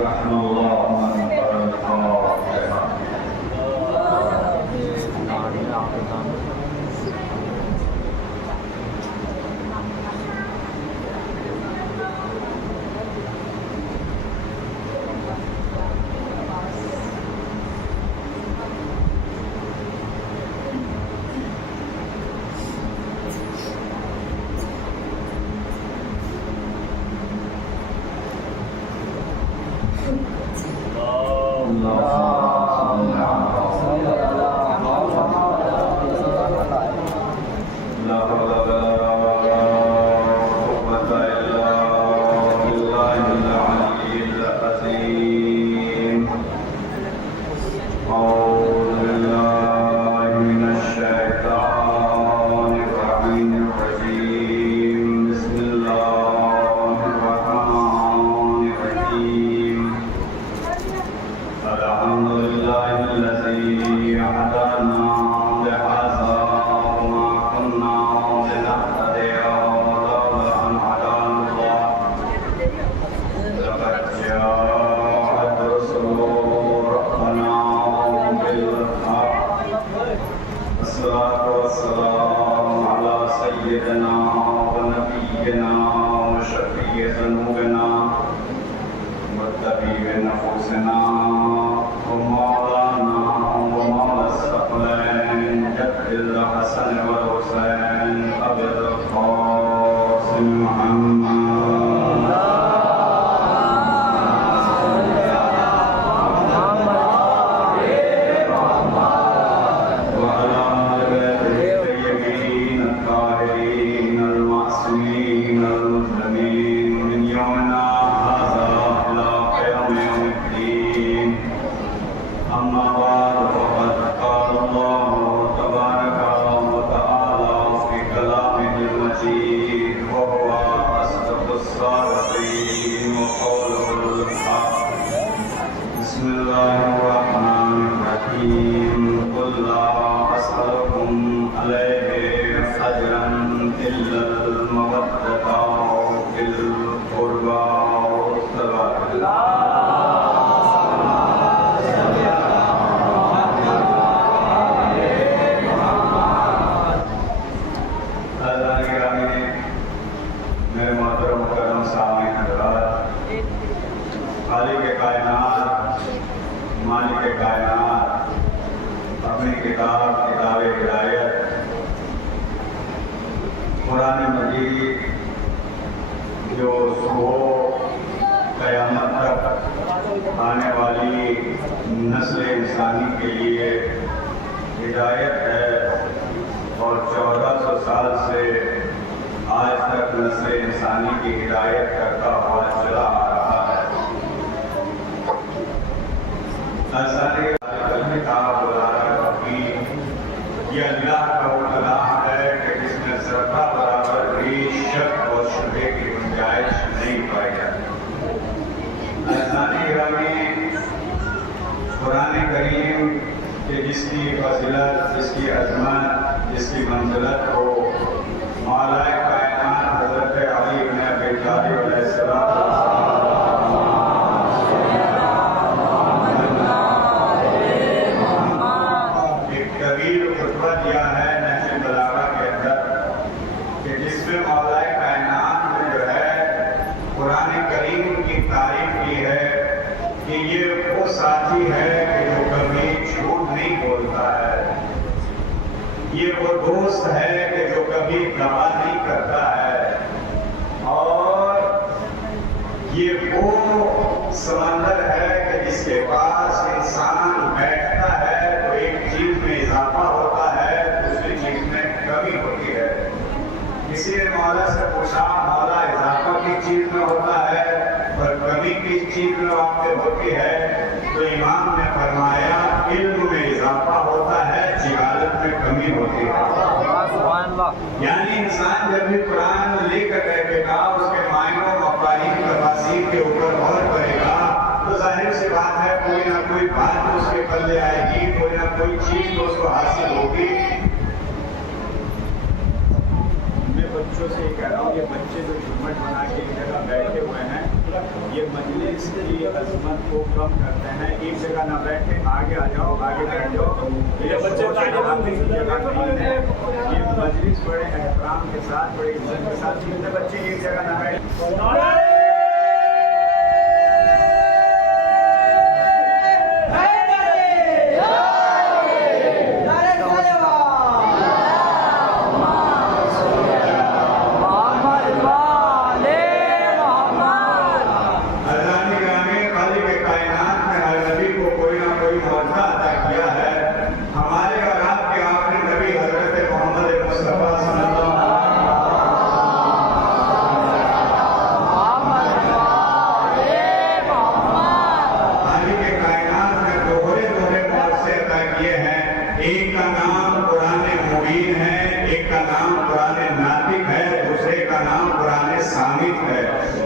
رحم الله من قرأ الفاتحة. یعنی انسان جب بھی قرآن لے کر بیٹھے گا اس کے معنوں مفاہیم تفاسیر کے اوپر غور کرے گا تو ظاہر سی بات ہے کوئی نہ کوئی بات اس کے پلے آئے گی، کوئی نہ کوئی چیز تو اس کو حاصل ہوگی۔ میں بچوں سے یہ کہہ رہا ہوں، یہ بچے جو جھومٹ بنا کے ایک جگہ بیٹھے ہوئے ہیں یہ مجلس کی عظمت کو کم کرتے ہیں. ایک جگہ نہ بیٹھے, آگے آ جاؤ, آگے بیٹھ جاؤ. یہ بچے جگہ نہیں ہے. یہ مجلس بڑے احترام کے ساتھ, بڑے عزت کے ساتھ چھوٹے بچے ایک جگہ نہ بیٹھے. ایک کا نام قرآن مبین ہے, ایک کا نام قرآن ناطق ہے, دوسرے کا نام قرآن صامت ہے.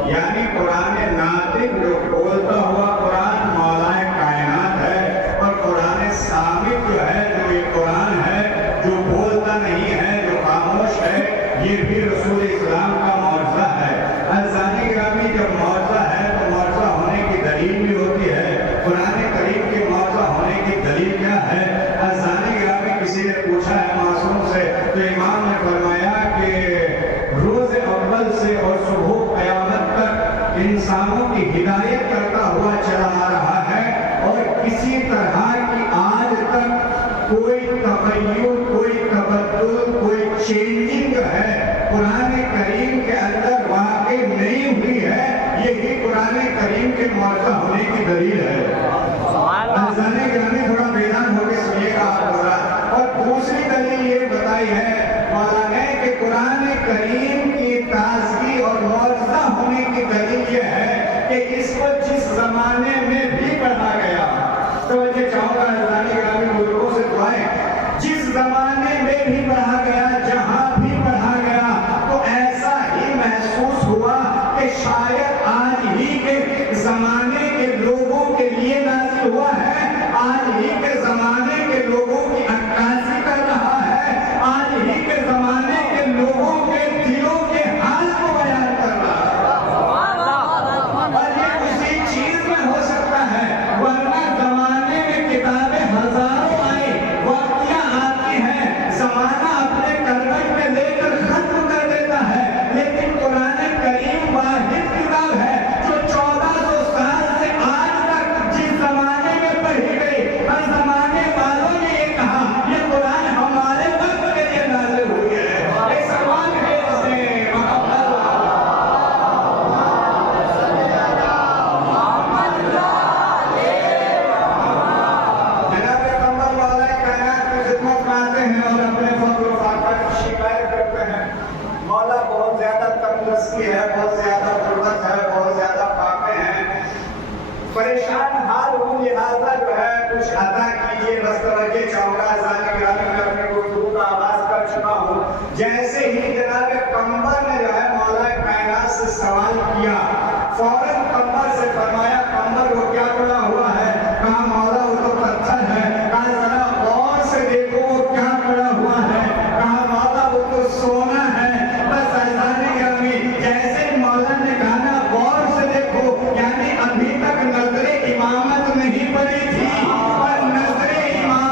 یعنی قرآن ناطق جو بولتا ہوا قرآن مولا کائنات ہے, اور قرآن صامت جو ہے, جو یہ قرآن ہے جو بولتا نہیں ہے, جو خاموش ہے, یہ بھی رسول اسلام کا معجزہ ہے. عزیزان گرامی, جب معجزہ ہے تو معجزہ ہونے کی دلیل بھی ہوتی ہے. قرآن کریم کے معجزہ ہونے کی دلیل کیا ہے؟ کسی نے پوچھا ہے معصوم سے, تو امام نے فرمایا کہ روز اول سے اور صبح قیامت تک انسانوں کی ہدایت کرتا ہوا چلا آ رہا ہے, اور کسی طرح کی آج تک کوئی تغیر, کوئی تبدل, کوئی چینجنگ ہے قرآن کریم کے اندر واقع نہیں ہوئی ہے. یہی قرآن کریم کے معجزہ ہونے کی دلیل ہے. عزیزان گرامی, تھوڑا بیدار ہو کے سنیے گا آپ لوگ. اور دوسری دلیل یہ بتائی ہے مولا نے کہ قرآن کریم کی تازگی اور معجزہ ہونے کی دلیل یہ ہے کہ اس کو جس زمانے میں بھی پڑھا گیا, توجہ چاہوں گا عزیزان گرامی, بزرگوں سے دعائیں, جس زمانے میں بھی پڑھا گیا, جہاں بھی پڑھا گیا, تو ایسا ہی محسوس ہوا کہ شاید آج ہی کے زمانے کے لوگوں کے لیے نازل ہوا ہے, آج ہی کے زمانے کے لوگوں کی عکاسی کر رہا ہے, آج ہی کے زمانے کے لوگوں کے دلوں کے حال کو بیان کر رہا ہے. اور یہ اسی چیز میں ہو سکتا ہے, ورنہ زمانے میں کتابیں ہزاروں آئی, وقتیاں آتی ہیں, زمانہ اپنے کروٹ میں لے کر ختم کر دیتا ہے, لیکن قرآن کریم واحد کتاب ہے جو 1400 سال سے آج تک جس زمانے میں پڑھی گئی, ہر زمانے والوں نے یہ کہا یہ قرآن ہمارے وقت کے لیے نازل ہوئی ہے. ایک سوال ہے اس نے جناب کمبل والا کائنات کی خدمت میں آتے ہیں اور اپنے فقر و فاقہ کی شکایت کرتے ہیں. مولا بہت زیادہ تندرستی ہے, بہت زیادہ غربت ہے, بہت زیادہ فاقے ہیں, پریشان حال ہوں, لہٰذا جو ہے کچھ عطا کیجیے. بس توجہ چاہوں گا عزیزان گرامی, میں اپنے گفتگو کا آغاز کر چکا ہوں. جیسے ہی جناب کمبر نے جو ہے مولا کائنات سے سوال کیا, فوراً کمبر سے فرمایا, کمبر وہ کیا پڑا ہوا ہے؟ کہا مولا وہ تو پتھر ہے. کہا ذرا غور سے دیکھو وہ کیا پڑا ہوا ہے. کہا مولا وہ تو سونا ہے. بس عزیزان گرامی, جیسے مولا نے کہا نا غور سے دیکھو, یعنی ابھی تک نظر امامت نہیں پڑی تھی, اور نظر امامت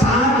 7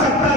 70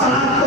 700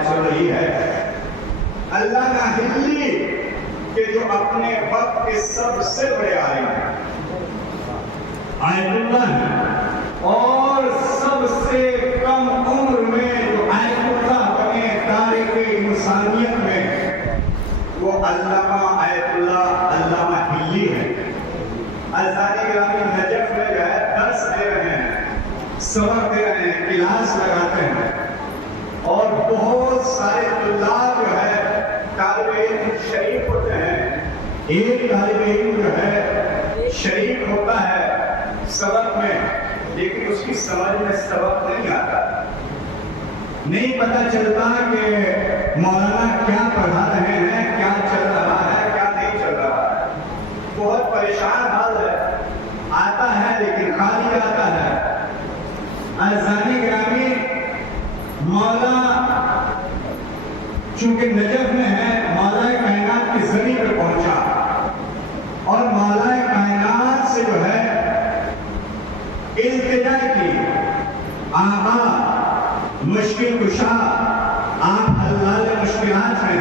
بات چل رہی ہے علامہ ہلی کہ جو اپنے وقت کے سب سے بڑے عالم ہیں، آیت اللہ ہیں، اور سب سے کم عمر میں جو آیت اللہ بنے تاریخ انسانیت میں، وہ علامہ آیت اللہ علامہ ہلی ہے۔ ازاری گرامی نجف میں جو ہے درس دے رہے ہیں، سبق دے رہے ہیں، کلاس لگاتے ہیں، اور بہت سارے طلاب جو ہے طالب علم شریک ہوتے ہیں۔ ایک طالب علم جو ہے شریک ہوتا ہے سبق میں، لیکن اس کی سمجھ میں سبق نہیں آتا، نہیں پتہ چلتا کہ مولانا کیا پڑھا رہے ہیں، کیا چل رہا ہے، کیا نہیں چل رہا ہے۔ بہت پریشان حال ہے، آتا ہے لیکن خالی آتا ہے۔ اذانی گرامی مولا چونکہ نجف میں ہے، مولا کائنات کی زمین پہ پہنچا اور مولا کائنات سے جو ہے التجا کی، آقا مشکل کشا، آپ حلال مشکلات ہیں۔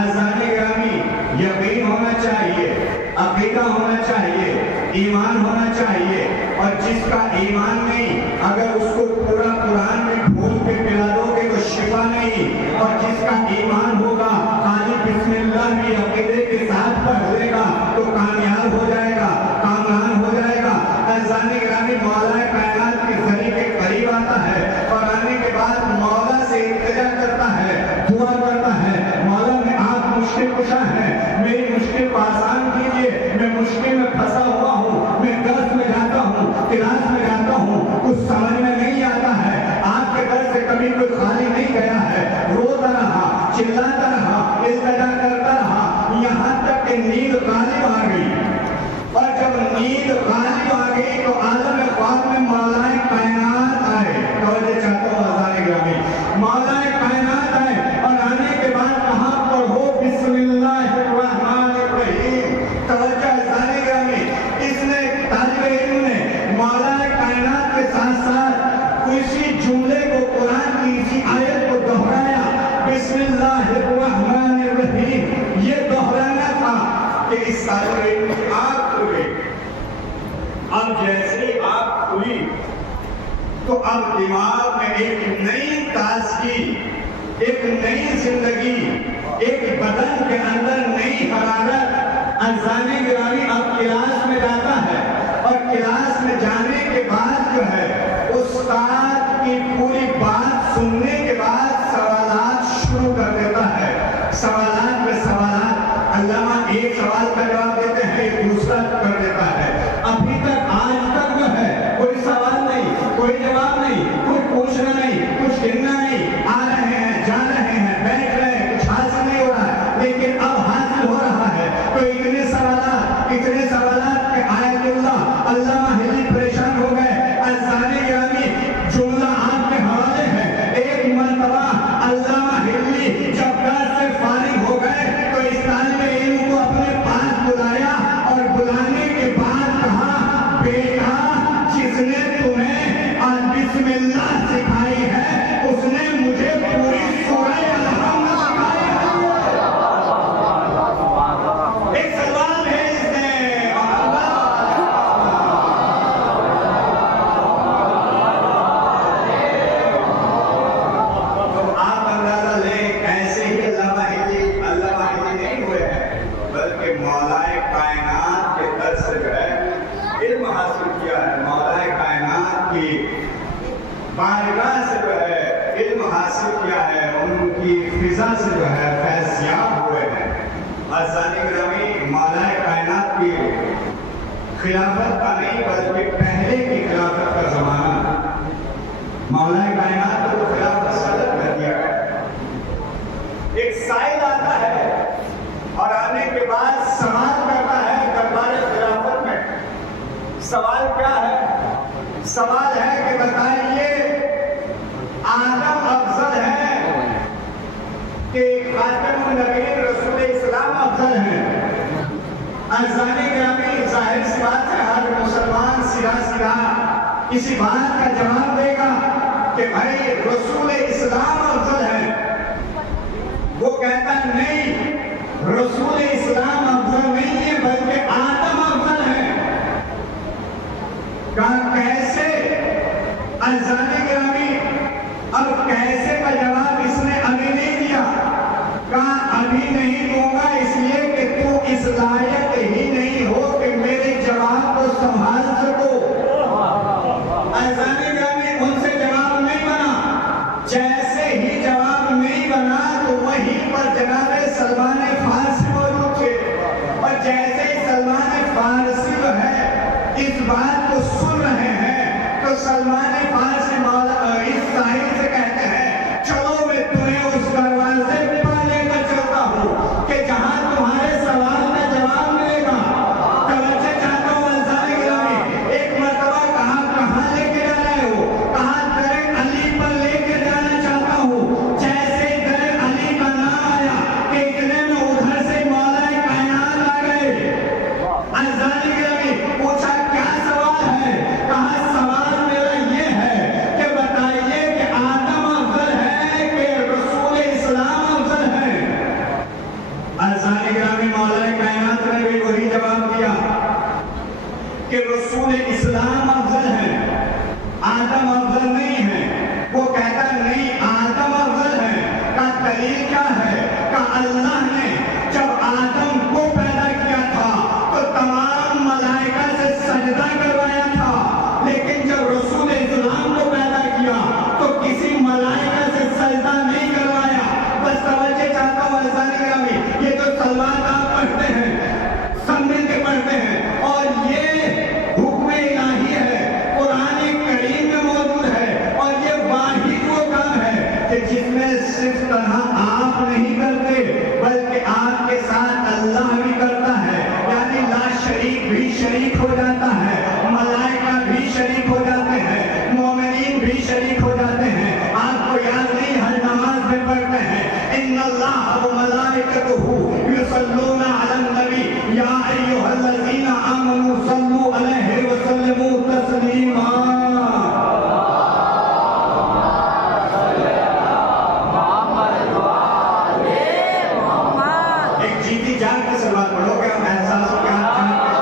اذانی گرامی یقین ہونا چاہیے، عقیدہ ہونا چاہیے، ایمان ہونا چاہیے، اور جس کا ایمان نہیں اگر اس کو پورا قرآن میں کھول کے پلا دو گے تو شفا نہیں، اور جس کا ایمان ہوگا خالی بسم اللہ بھی عقیدے کے ساتھ پڑھ لے گا تو کامیاب ہو جائے گا، کامران ہو جائے گا۔ اذانی گرامی مولا کائنات کے ذریعے کے قریب آتا ہے اور آنے کے بعد مولا سے التجا کرتا ہے، دعا کرتا ہے، مولا میں آپ مشکل کشا ہیں، میری مشکل کو آسان کیجئے، میں مشکل میں پھنسا ہوا ہوں، میں درس میں جاتا ہوں، کلاس میں جاتا ہوں، کچھ سمجھ میں نہیں آتا ہے، آپ کے در سے کبھی کوئی خالی نہیں گیا ہے، روتا رہا، چلاتا رہا، التجا کرتا رہا، یہاں تک کہ نیند غالب آ گئی، اور جب نیند غالب آ گئی تو عالم خواب میں مولا کائنات آئے۔ توجہ چاہتا ہوں اذان گرامی، مولا کائنات آئے اور آنے کے بعد کہاں پڑھو بسم اللہ الرحمن الرحیم۔ توجہ اذان گرامی، اس نے طالب علم نے مولا کائنات کے ساتھ ساتھ اسی جملے کو، قرآن کی اسی آیت کو دہرایا، بسم اللہ الرحمن الرحیم۔ یہ دہرانا تھا کہ اس طالب علم کی آنکھ کھل گئی۔ اب جیسے ہی آنکھ کھلی تو اب دماغ میں ایک نئی تازگی، ایک نئی زندگی، ایک بدن کے اندر نئی حرارت۔ اذانی گرامی اب کلاس میں جاتا ہے اور کلاس میں جانے کے بعد جو ہے استاد کی پوری بات سننے کے بعد سوالات شروع کر دیتا ہے، سوالات میں سوالات، علامہ ایک سوال کا جواب دیتے ہیں، ایک دوسرا کر دیتا ہے۔ ابھی تک آج تک جو ہے کوئی سوال نہیں، کوئی جواب نہیں، کچھ پوچھنا نہیں، کچھ گننا نہیں، آ رہے ہیں، جا رہے ہیں، بیٹھ رہے ہیں، کچھ حاصل نہیں ہو رہا ہے، لیکن اب حاصل ہو رہا ہے۔ تو اتنے سوالات کہ آیت اللہ علامہ ہلی پریشان ہو گئے۔ اذانی گرامی جملہ آپ کے حوالے ہے، ایک مرتبہ علامہ ہلی جب درس سے فارغ ہو گئے تو اس طالب علم کو اپنے پاس بلایا اور بلانے کے بعد کہا، بیٹا جس نے تمہیں آج بسم اللہ سکھائی ہے اس نے مجھے پوری سورہ الحمد سکھائی ہے۔ ایک سلوان ہے اس نے، تو آپ اندازہ لیں ایسے ہی علامہ ہلی نہیں ہوئے ہیں، بلکہ مولا کائنات کے در سے جو ہے علم حاصل کیا ہے، مولا کائنات کی بارگاہ سے جو ہے علم حاصل کیا ہے، ان کی فضا سے جو ہے فیضیاب ہوئے ہیں۔ اذانی گرامی مولا کائنات کی خلافت کا نہیں بلکہ پہلے کی خلافت کا زمانہ، مولا کائنات کو خلافت صدر کر دیا گیا۔ ایک سائل آتا ہے اور آنے کے بعد سوال کرتا ہے دربار خلافت میں۔ سوال کیا ہے؟ سوال ہے کہ بتائیے آدم افضل ہے کہ خاتم النبیین رسول اسلام افضل ہے؟ اذانی گرامی ظاہر سی بات ہے، ہر مسلمان سیدھا اسی بات کا جواب دے گا کہ بھائی رسول اسلام افضل ہے، نہیں رسول اسلام افضل نہیں ہے بلکہ آدم افضل ہے. کہا کیسے؟ عزیزان گرامی اب کیسے کا جواب اس نے ابھی نہیں دیا. کہا ابھی نہیں دوں گا اس لیے کہ تو اس لائق ہی نہیں ہو کہ میرے جواب کو سنبھال سکو. عزیزان گرامی ان سے جواب نہیں بنا. جیسے ہی جواب نہیں بنا تو وہیں پر جناب سلمان فارسی موجود تھے اور جیسے ہی سلمان فارسی جو ہے اس بات کو سن رہے ہیں تو سلمان فارسی اس صاحب سے کہتے ہیں چلو میں تمہیں اس دروازے پر لے کر چلتا ہوں کہ جہاں تمہارے سوال کا جواب ملے گا. توجہ چاہتا ہوں عزیزان گرامی. ایک مرتبہ کہاں لے کے جا رہے ہو؟ کہاں در علی پر لے کے جانا چاہتا ہوں. جیسے در علی کا نام آیا کہ اتنے میں ادھر سے مولا کائنات آ گئے. عزیزان گرامی پوچھا کیا سوال ہے؟ کہا سوال میرا یہ ہے کہ بتائیے کہ آدم افضل ہے کہ رسول اسلام افضل ہے؟ عزیزان گرامی مولا کائنات نے بھی وہی جواب دیا کہ رسول اسلام افضل ہے، آدم افضل نہیں ہے. وہ کہتا نہیں آدم افضل ہے. کا دلیل کیا ہے؟ کہ اللہ نے جب آدم کو پیدا کیا تھا تو تمام ملائکہ سے سجدہ کروایا تھا، لیکن جب رسول اسلام کو پیدا کیا تو کسی ملائکہ سے سجدہ نہیں کروایا. بس توجہ چاہتا ہوں عزیزان گرامی، یہ جو سلوات آپ پڑھتے ہیں سب مل کے پڑھتے ہیں اور یہ حکم الہی ہے، قرآن کریم میں موجود ہے اور یہ واحد وہ کام ہے کہ جس میں صرف تنہا آپ نہیں کرتے بلکہ آپ کے ساتھ اللہ بھی کرتا ہے. یعنی لا شریک بھی شریک ہو جاتا ہے، ملائکہ بھی شریک ہو جاتے ہیں، مومنین بھی شریک ہو جاتے ہیں. آپ کو یاد نہیں ہر نماز میں پڑھتے ہیں ان اللہ و ملائکتہ یصلون علی النبی یا ایھا الذین آمنوا صلوا علیہ وسلموا تسلیما. ایک جیتی جان کے سلوات پڑھو کہ ہم احساس ہو کہ آپ جان کے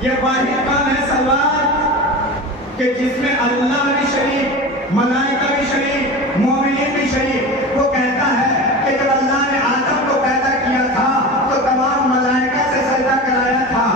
یہ واحد کام ہے سلوات کہ جس میں اللہ بھی شریک، ملائکہ بھی شریک، مومنین بھی شریک. وہ کہتا ہے کہ جب اللہ نے آدم کو پیدا کیا تھا تو تمام ملائکہ سے سجدہ کرایا تھا.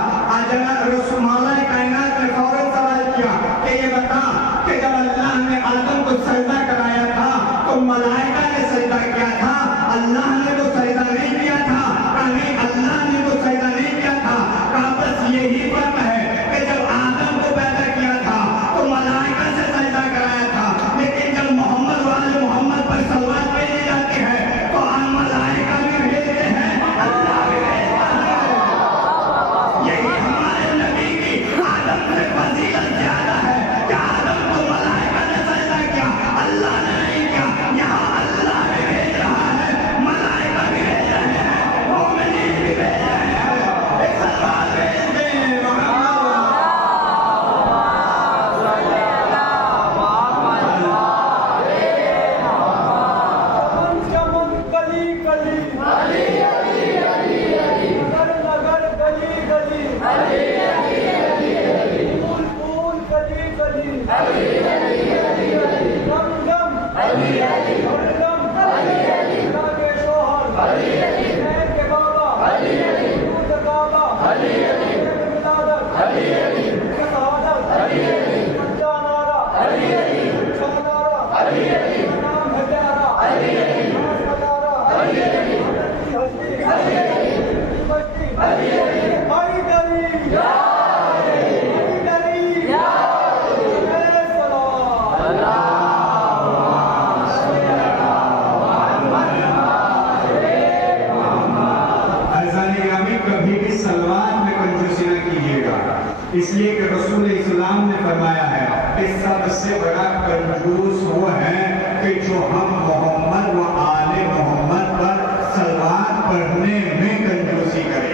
رسول مولا کائنات نے فوراً سوال کیا کہ یہ بتا کہ جب اللہ نے آدم کو سجدہ کرایا تھا تو ملائکہ نے سجدہ کیا تھا، اللہ نے تو سجدہ نہیں کیا تھا؟ کہیں اللہ نے تو سجدہ نہیں کیا تھا. کہا بس یہی فرق ہے کہ جب آدم کو پیدا کیا تھا تو ملائکہ سے سجدہ کرایا تھا، لیکن جب محمد والے محمد پر صلوات بھیجی جاتی ہے تو ہم ملائکہ بھی بھیجتے ہیں، اللہ بھی بھیجتا ہے. یہی ہمارے نبی کی آدم سے فضیلت زیادہ ہے کہ آدم کو ملائکہ نے سجدہ کیا، اللہ نے نہیں کیا. یہاں اللہ بھی بھیج رہا ہے، ملائکہ بھی بھیج رہے ہیں، مومنین بھی بھیج رہے ہیں. ایک سلوات بھیج دیں اس لیے کہ رسول اسلام نے فرمایا ہے کہ سب سے بڑا کنجوس وہ ہے کہ جو ہم محمد و آل محمد پر صلوات پڑھنے میں کنجوسی کرے.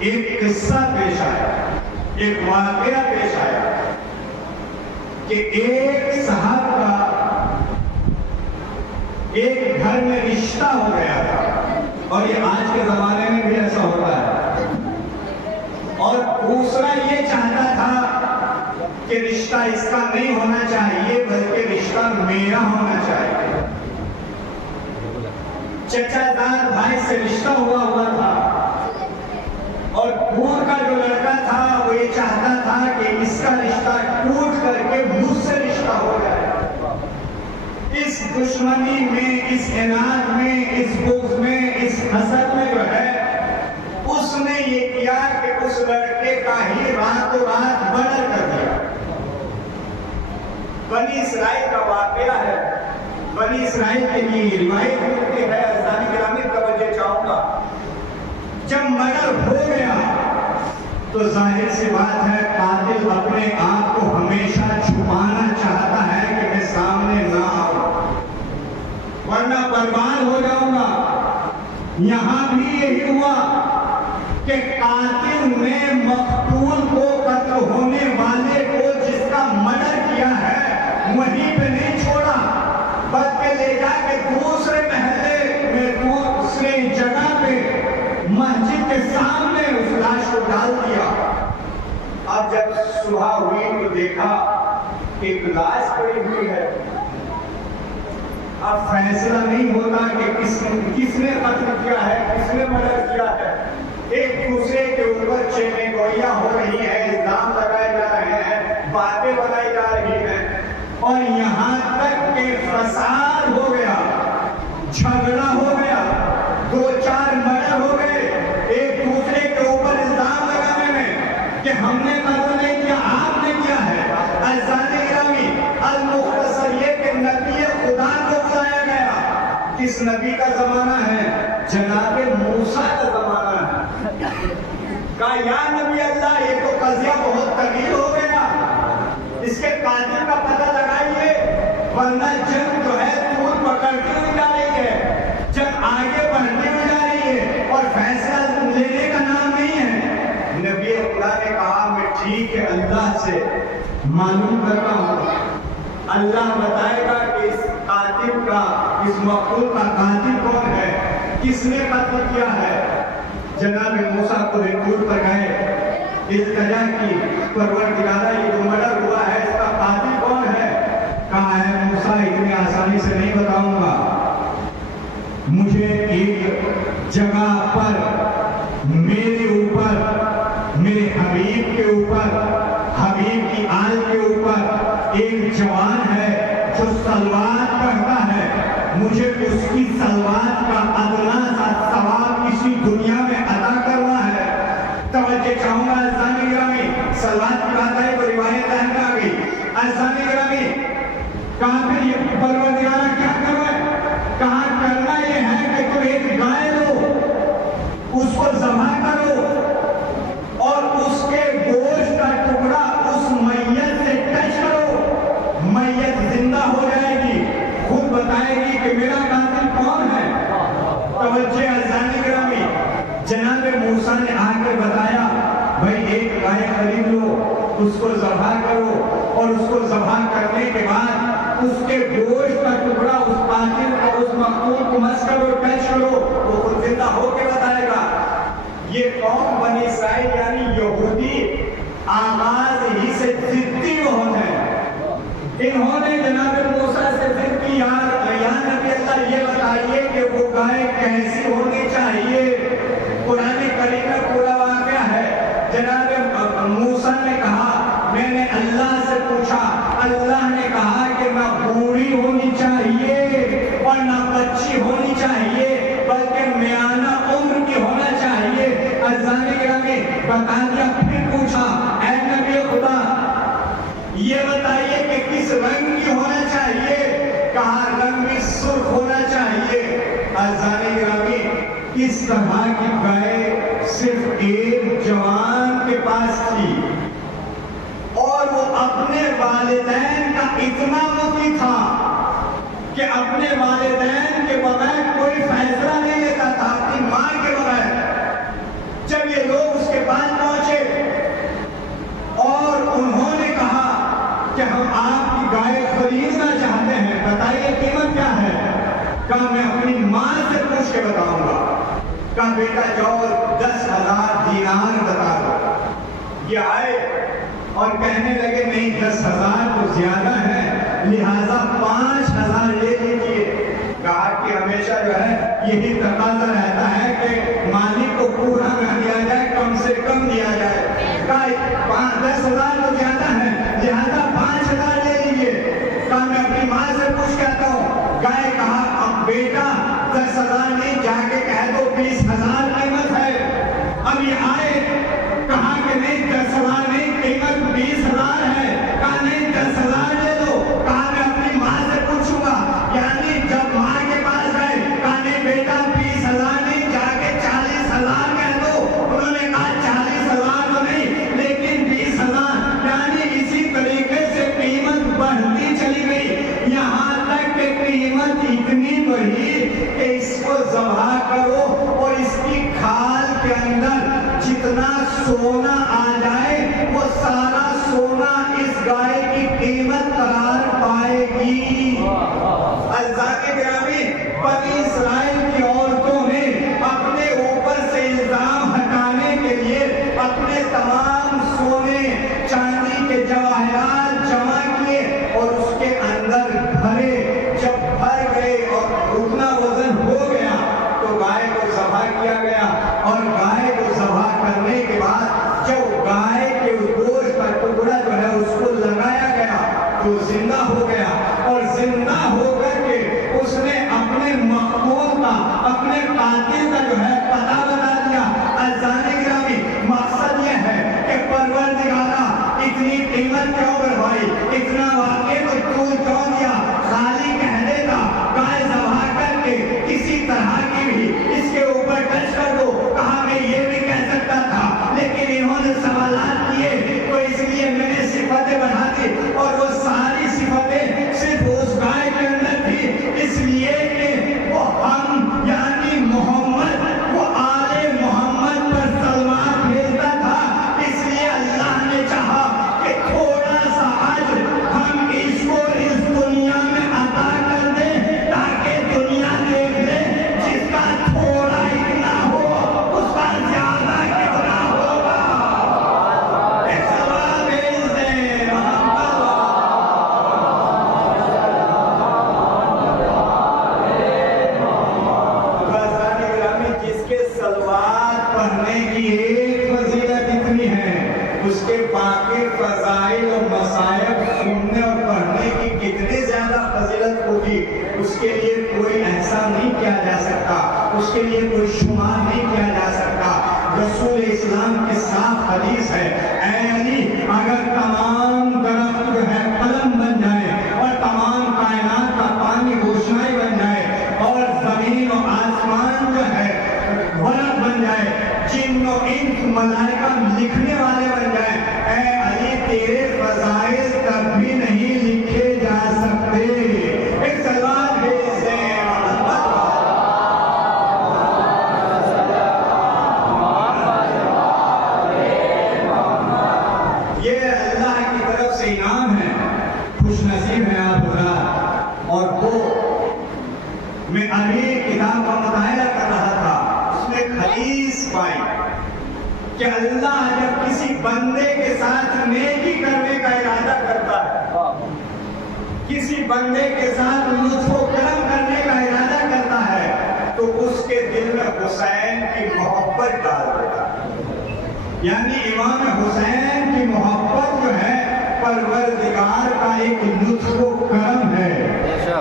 ایک قصہ پیش آیا، ایک واقعہ پیش آیا کہ ایک صاحب کا ایک گھر میں رشتہ ہو گیا تھا، اور یہ آج کے زمانے میں بھی ایسا ہوتا ہے، اور دوسرا یہ چاہتا تھا کہ رشتہ اس کا نہیں ہونا چاہیے بلکہ رشتہ میرا ہونا چاہیے۔ چچا دار بھائی سے رشتہ ہوا تھا، اور دور کا جو لڑکا تھا وہ یہ چاہتا تھا کہ اس کا رشتہ ٹوٹ کر کے مجھ سے رشتہ ہو جائے۔ اس دشمنی میں، اس عناد میں، اس بغض میں، اس حسد میں جو ہے اس نے یہ کیا کہ اس لڑکے کا ہی راتوں رات مرڈر کر دیا۔ بنی اسرائیل کا واقعہ ہے، بنی اسرائیل کے لیے روایت ملتی ہے، اسلامی گرامی توجہ چاہوں گا۔ جب مرڈر ہو گیا تو ظاہر سی بات ہے قاتل اپنے آپ کو ہمیشہ چھپانا چاہتا ہے کہ میں سامنے نہ آؤں ورنہ برباد ہو جاؤں گا۔ یہاں بھی یہی ہوا کہ قاتل نے مقتول کو، قتل ہونے والے کو جس کا مرڈر کیا ہے وہیں پہ نہیں چھوڑا، بلکہ لے جا کے دوسرے محلے میں، دوسرے جگہ پہ مسجد کے سامنے اس لاش کو ڈال دیا۔ اب جب صبح ہوئی تو دیکھا ایک لاش پڑی ہوئی ہے۔ اب فیصلہ نہیں ہوتا کہ کس نے قتل کیا ہے، کس نے مرڈر کیا ہے۔ ایک دوسرے کے اوپر چینیں گوئیاں ہو رہی ہیں، الزام لگائے جا رہے ہیں، باتیں بنائی جا رہی ہیں، اور یہاں تک کہ فساد ہو گیا، جھگڑا ہو گیا، دو چار مرڈر ہو گئے ایک دوسرے کے اوپر الزام لگانے میں کہ ہم نے قتل نہیں کیا، آپ نے کیا ہے۔ عزیزان گرامی، المختصر یہ کہ نبی خدا کو بلایا گیا۔ کس نبی کا زمانہ ہے؟ جناب موسیٰ کا زمانہ ہے۔ کہا یا نبی اللہ، یہ تو قضیہ بہت طویل ہو گیا، اس کے قاتل کا پتہ لگائیے ورنہ جنگ جو ہے طول پکڑتی ہوئی جا رہی ہے، جنگ آگے بڑھتی ہوئی جا رہی ہے اور فیصلہ لینے کا نام نہیں ہے۔ نبی خدا نے کہا میں ٹھیک ہے اللہ سے معلوم کرتا ہوں، اللہ بتائے گا کہ اس قاتل کا، اس مقتول کا قاتل کون ہے، کس نے قتل کیا ہے۔ جناب موسیٰ کو ریکورڈ پر گئے، التجا کی، پروردگارہ یہ جو مرڈر ہوا ہے اس کا قاتل کون ہے؟ کہا ہے موسیٰ اتنی آسانی سے نہیں بتاؤں گا، مجھے ایک جگہ پر میرے اوپر، میرے حبیب کے اوپر، حبیب کی آل کے اوپر ایک جوان ہے جو سلوات پڑھتا ہے، مجھے اس کی سلوات کا ادنا سا ثواب کسی دنیا میں ادا کرنا ہے۔ توجہ چاہوں گا عزیزان گرامی، سلوات کی بات ہے تو روایت ہے آ گئی۔ عزیزان گرامی، کہاں پھر یہ پروردگارہ کیا کرو ہے؟ کہاں کرنا یہ ہے کہ تو ایک گائے لو، اس کو ذبح کرو اور اس کے گوشت کا ٹکڑا اس میت سے ٹچ کرو، میت زندہ ہو جائے گی، خود بتائے گی کہ میرا قاتل کون ہے۔ توجہ عزیزان گرامی، جناب موسیٰ نے آ کر بتایا بھائی ایک گائے خرید لو، اس کو ذبح کرو اور اس کو ذبح کرنے کے بعد اس کے گوشت کا ٹکڑا اس قاتل کو، اس مقتول کو مس کرو، ٹچ کرو، وہ خود زندہ ہو کے بتائے گا۔ یہ قوم بنی اسرائیل یعنی یہودی آغاز ہی سے ضدی بہت ہے۔ انہوں نے جناب موسیٰ سے ضد کی، یا نبی اللہ یہ بتائیے کہ وہ گائے کیسی ہونی چاہیے۔ قرآن کریم میں پورا واقعہ ہے۔ جناب موسیٰ نے کہا میں نے اللہ سے پوچھا، اللہ نے کہا کہ نہ بوڑھی ہونی چاہیے اور نہ بچی ہونی چاہیے بلکہ میانہ عمر کی ہونا چاہیے۔ عزیزان گرامی بتا دیا، پھر پوچھا اے نبی خدا یہ بتائیے کہ کس رنگ کی ہونا چاہیے؟ کہا رنگ بھی سرخ ہونا چاہیے۔ عزیزان گرامی اس طرح کی گائے صرف ایک جوان کے پاس تھی اور وہ اپنے والدین کا اتنا مطیع تھا کہ اپنے والدین کے بغیر کوئی فیصلہ نہیں لیتا تھا، اپنی ماں کے بغیر۔ جب یہ لوگ اس کے اپنی ماں سے پوچھ کے بتاؤں گا. کہا بیٹا جاؤ 10,000 دینار بتا دو. یہ آئے اور کہنے لگے نہیں 10,000 تو زیادہ ہے, لہذا 5,000 لے لیجیے. کہا کہ ہمیشہ جو ہے یہی تقاضا رہتا ہے کہ مالک کو پورا نہ دیا جائے, کم سے کم دیا جائے. کہا 10,000 تو زیادہ ہے, لہذا 5,000 لے لیجیے. کہا میں اپنی ماں سے پوچھ کے آتا ہوں. گئے, کہا اب بیٹا 10,000 نہیں, جا کے کہہ دو 20,000 قیمت ہے. اب یہ آئے, کہا کہ نہیں 10,000 نہیں, قیمت 20,000 ہے. کہا نہیں 10,000 لے لو. کہا میں اپنی ماں سے پوچھوں گا. یعنی جب ماں کے پاس گئے, کہا نہیں بیٹا 20,000 نہیں, جا کے 40,000 کہہ دو. انہوں نے کہا 40,000 تو نہیں لیکن 20,000. یعنی اسی طریقے سے قیمت بڑھتی چلی گئی, یہاں تک کہ قیمت اتنی بڑھی کہ اس کو ذبح کرو اور اس کی کھال کے اندر جتنا سونا آ جائے وہ سارا سونا اس گائے کی قیمت قرار پائے گی. عزیزان گرامی, بنی اسرائیل کی عورتوں نے اپنے اوپر سے الزام ہٹانے کے لیے اپنے تمام سونے چاندی کے جواہرات جمع کیے اور اس کے اندر بھرے. جب بھر گئے اور اتنا وزن ہو گیا تو گائے کو ذبح کیا گیا. اور گائے کو ذبح کرنے کے بعد جب گائے کے گوشت کا ٹکڑا جو ہے اس کو لگایا گیا تو زندہ ہو گیا. اور زندہ ہو کر کے اس نے اپنے مقتول کا, اپنے قاتل کا جو ہے پتہ بتا دیا. عزیزان گرامی, مقصد یہ ہے کہ پروردگارا اتنی قیمت کیوں بڑھائی, اتنا واقعے کو طول کیوں دیا. خالی کہہ دیتا گائے ذبح کر کے کسی طرح کی بھی اس کے اوپر ٹچ کر دو, کہا میں یہ بھی کہہ سکتا تھا, لیکن انہوں نے سوالات کیے تو اس لیے میں نے صفتیں بڑھا دی. اور وہ ساری صفتیں صرف اس گائے کے اندر تھی, اس لیے کہ وہ ہم یعنی محمد, وہ آل محمد پر سلوات بھیجتا تھا. اس لیے اللہ نے چاہا کہ تھوڑا سا اجر ہم اس کو اس دنیا میں عطا کر دیں تاکہ دنیا دیکھ لے جس کا تھوڑا اتنا ہو اس کا زیادہ کتنا ہوگا. ایک سوال بھیج دیں جس کے سلوات پڑھنے کی ایک فضیلت اتنی ہے, اس کے باقی فضائل اور مصائب سننے اور پڑھنے کی کتنی زیادہ فضیلت ہوگی, اس کے لیے کوئی احسان نہیں کیا جا سکتا, اس کے لیے کوئی شمار نہیں کیا جا سکتا. رسول اسلام کی صاف حدیث ہے, اے علی اگر تمام درخت جو ہے قلم بن جائے اور تمام کائنات کا پانی روشنائی بن جائے اور زمین و آسمان جو ہے ورق بن جائے, جن و انس ملائکہ لکھنے والے بن جائیں, اے علی تیرے فضائل تب بھی نہیں لکھے جا سکتے. ایک سلوات بھیج دیں یہ اللہ کی طرف سے انعام ہے. خوش نصیب ہے آپ حضرات. اور وہ میں ابھی کتاب کا مطالعہ کر رہا تھا, اس میں حدیث پائی کہ اللہ جب کسی بندے کے ساتھ نیکی کرنے کا ارادہ کرتا ہے, کسی بندے کے ساتھ لطف و کرم کرنے کا ارادہ کرتا ہے تو اس کے دل میں حسین کی محبت ڈال دیتا ہے. یعنی امام حسین کی محبت جو ہے پروردگار کا ایک لطف و کرم ہے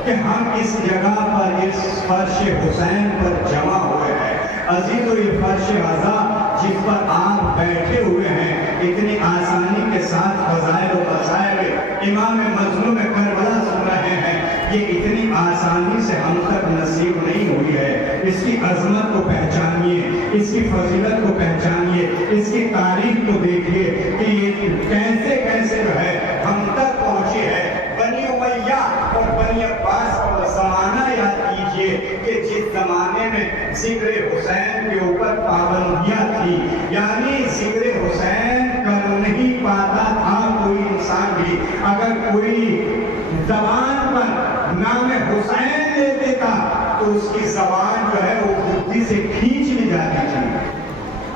کہ ہم اس جگہ پر اس فرش حسین پر جمع ہوئے ہیں. عزیز و یہ فرش عزا جس پر آپ بیٹھے ہوئے ہیں, اتنی آسانی کے ساتھ فضائل و وسائل امام مظلوم کربلا سن رہے ہیں, یہ اتنی آسانی سے ہم تک نصیب نہیں ہوئی ہے. اس کی عظمت کو پہچانیے, اس کی فضیلت کو پہچانیے, اس کی تاریخ کو دیکھیے کہ یہ کیسے کیسے جو ہے ہم تک پہنچی ہے. بنی امیہ اور بنی عباس کا زمانہ یاد کیجئے کہ جس زمانے میں ذکر حسین کے اوپر پابندیاں تھی, یعنی ذکر حسین کر نہیں پاتا تھا کوئی انسان بھی. اگر کوئی زبان پر نام حسین لے دیتا تو تو اس کی زبان جو ہے وہ بدھی سے کھینچ لی جاتی تھی.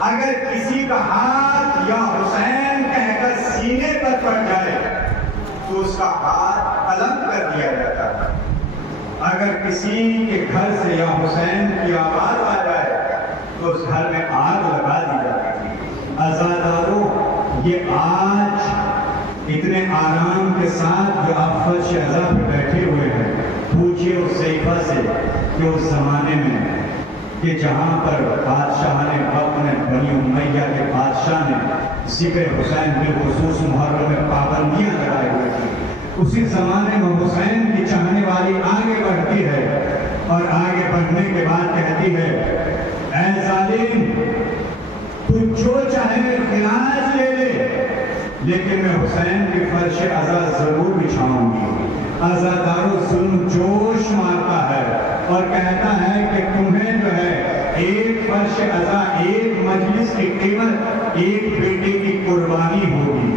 اگر کسی کا ہاتھ یا حسین کہہ کر سینے پر پڑ جائے تو اس کا ہاتھ قلم کر دیا جاتا تھا. اگر کسی کے گھر سے یا حسین کی آواز آ جائے تو اس گھر میں آگ لگا دی جاتی تھی. عزاداروں، یہ آج اتنے آرام کے ساتھ جو آپ فرش عزا پہ بیٹھے ہوئے ہیں، پوچھئے اس ضعیفہ سے کہ اس زمانے میں کہ جہاں پر بادشاہ نے اپنے بنی امیہ کے بادشاہ نے ذکر حسین بالخصوص محرم میں پابندیاں لگائے ہوئے تھی، اسی زمانے میں حسین کی چاہنے والی آگے بڑھتی ہے اور آگے بڑھنے کے بعد کہتی ہے، اے ظالم، تو جو چاہے علاج لے لے، لیکن میں حسین کی فرش عزا ضرور بچھاؤں گی. عزاداروں، ظلم جوش مارتا ہے اور کہتا ہے کہ تمہیں جو ہے ایک فرش عزا، ایک مجلس کی قیمت ایک بیٹے کی قربانی ہوگی.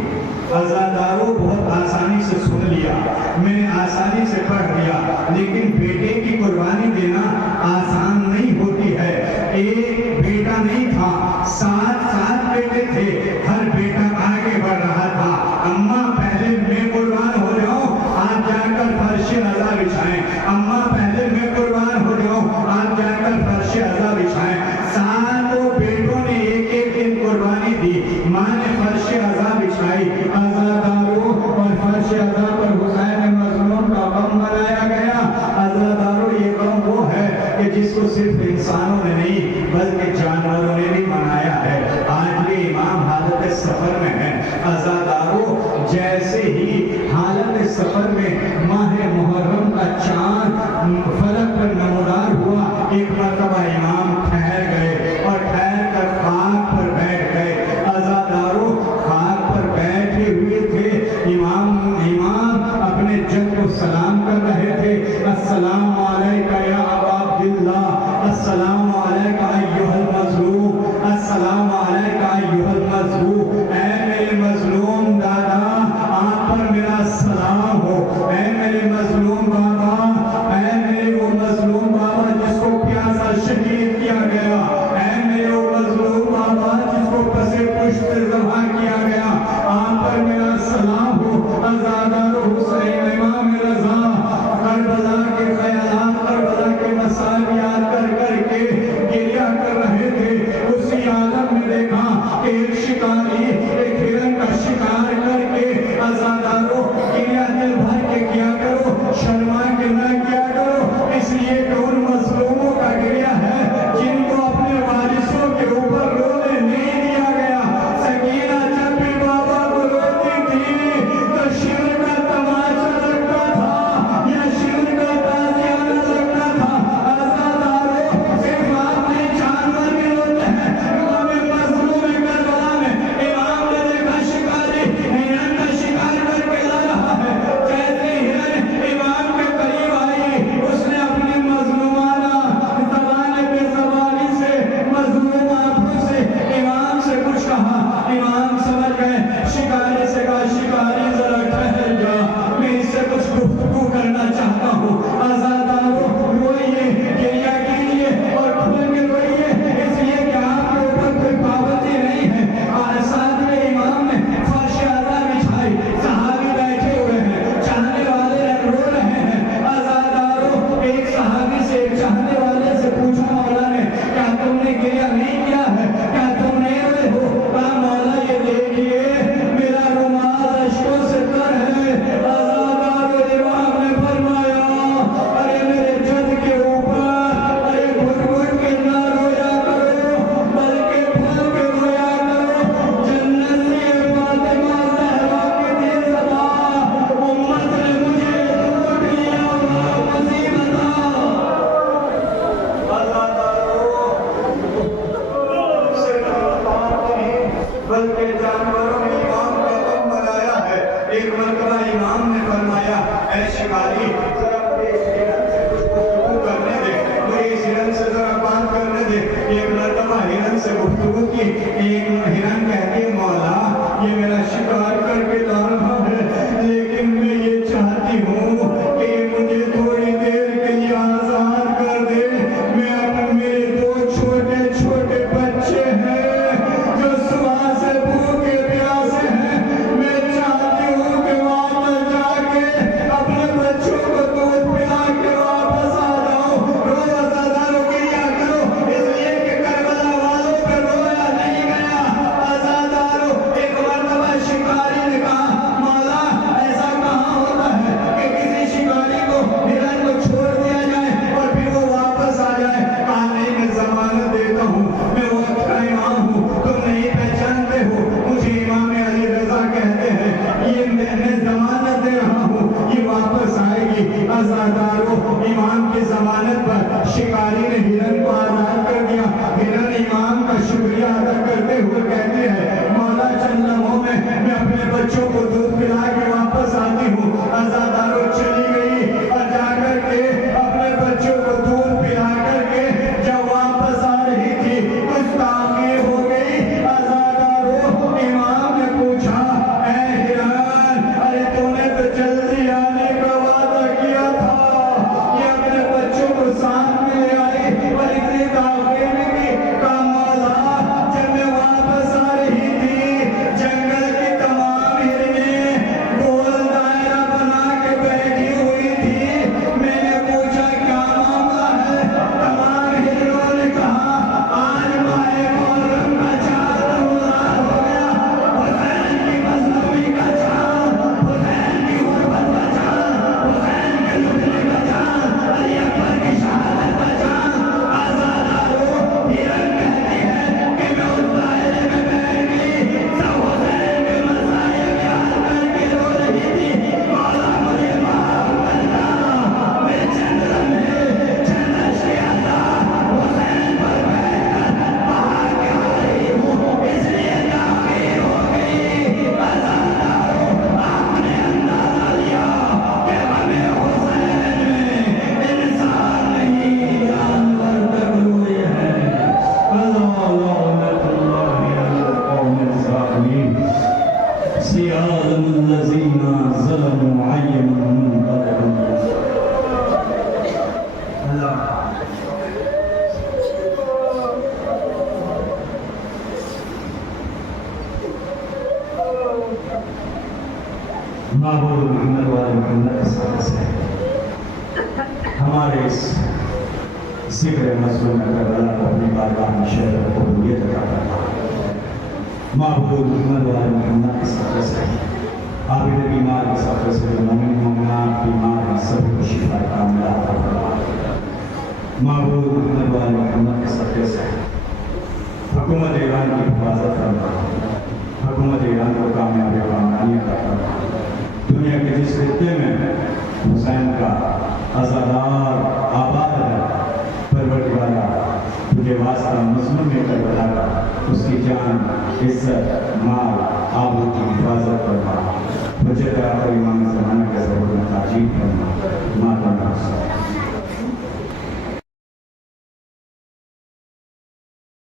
عزاداروں، بہت آسانی سے سن لیا، میں نے آسانی سے پڑھ لیا، لیکن بیٹے کی قربانی دینا آسان نہیں ہوتی ہے. ایک بیٹا نہیں تھا، 7 بیٹے تھے، ہر بیٹا آگے بڑھ رہا تھا. اماں پہلے میں قربان ہو جاؤں، آپ جا کر فرش عزا بچھائیں. اماں پہلے میں قربان ہو جاؤں، آپ جا کر فرش عزا بچھائیں. 7 بیٹوں نے ایک ایک دن قربانی دی، ماں نے فرش عزا بچھائی. عزاداروں، اور فرش عزا پر حسین مظلوم کا غم منایا گیا. عزاداروں، یہ غم وہ ہے کہ جس کو صرف انسانوں نے نہیں بلکہ جانوروں نے بھی منایا ہے. آج بھی امام حالت سفر میں ہے. عزاداروں، جیسے ہی حالت سفر میں ماہ محرم کا چاند فلک پر نمودار ہوا، ایک مرتبہ امام ٹھہر گئے اور ٹھہر کر خاک پر بیٹھ گئے. عزاداروں، خاک پر بیٹھے ہوئے تھے. امام اپنے جد کو سلام کر رہے تھے. السلام علیکہ یا ابا عبداللہ، السلام علیکہ ایھا المظلوم، السلام علیکہ ایھا المظلوم. اے میرے مظلوم دادا، آپ پر میرا سلام ہو. اے میرے مظلوم بابا، اے میرے وہ مظلوم بابا جس کو پیاسا شہید کیا گیا، اے میرے وہ مظلوم بابا جس کو پسے پشت ذبح کیا گیا، آپ پر میرا سلام ہو. عزادارو، حسین امام رضا کربلا کے خیالات، کربلا کے مسائل یاد کر کر کے گریہ کر رہے تھے. اسی عالم میں دیکھا کہ ایک شکاری ایک ہرن کا شکار کر کے، عزادارو، گریہ دل بھر کے کیا کرو، شرما کے نہ کیا کرو، اس لیے کہ ان مظلوموں کا گریہ ہے جن کو اپنے وارثوں کے اوپر رونے نہیں دیا گیا. سکینہ جب بھی بابا کو روتی تھی تو شیر کا تماشا لگتا تھا یا شیر کا تازیانہ لگتا تھا. عزادارو، صرف آپ نہیں، جانور بھی روتے ہیں. امام مظلوم کربلا میں امام معبود محمد والے محمد کے صدقے سے ہمارے اس ذکر مظلوم کربلا کو اپنی بارگاہ میں شہر قبولیت عطا فرما۔ معبود محمد والے محمد کے صدقے سے عابد بیمار کے صدقے سے جو مومن مومنات بیمار ہیں سب کو شفا کاملہ عطا فرما۔ معبود محمد والے محمد کے صدقے سے حکومت ایران کی حفاظت فرما، حکومت ایران کو کامیابی و کامرانی عطا فرما۔ دنیا کے جس خطے میں حسین کا عزادار آباد ہے، پروردگارا تجھے واسطہ مظلوم میں کربلا کا اس کی جان، عزت، مال، آبرو کی حفاظت فرما۔ مجھے آخری امام زمانہ کے ضرور میں تعجیب فرما۔ ماتا ناصر